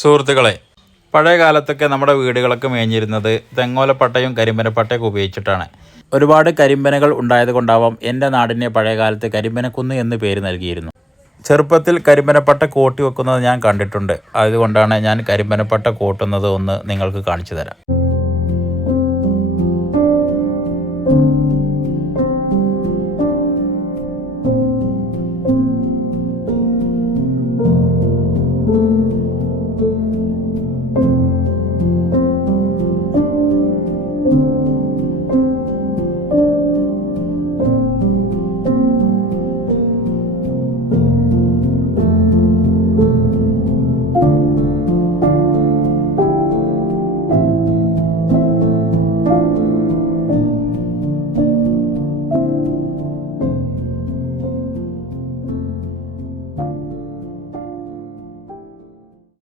സുഹൃത്തുക്കളെ, പഴയ കാലത്തൊക്കെ നമ്മുടെ വീടുകളൊക്കെ മേഞ്ഞിരുന്നത് തെങ്ങോലപ്പട്ടയും കരിമ്പനപ്പട്ടയൊക്കെ ഉപയോഗിച്ചിട്ടാണ്. ഒരുപാട് കരിമ്പനകൾ ഉണ്ടായതുകൊണ്ടാവാം എൻ്റെ നാടിനെ പഴയകാലത്ത് കരിമ്പനക്കുന്ന് എന്ന് പേര് നൽകിയിരുന്നു. ചെറുപ്പത്തിൽ കരിമ്പനപ്പട്ട കോട്ടി വെക്കുന്നത് ഞാൻ കണ്ടിട്ടുണ്ട്. അതുകൊണ്ടാണ് ഞാൻ കരിമ്പനപ്പട്ട കോട്ടുന്നത് ഒന്ന് നിങ്ങൾക്ക് കാണിച്ചു തരാം.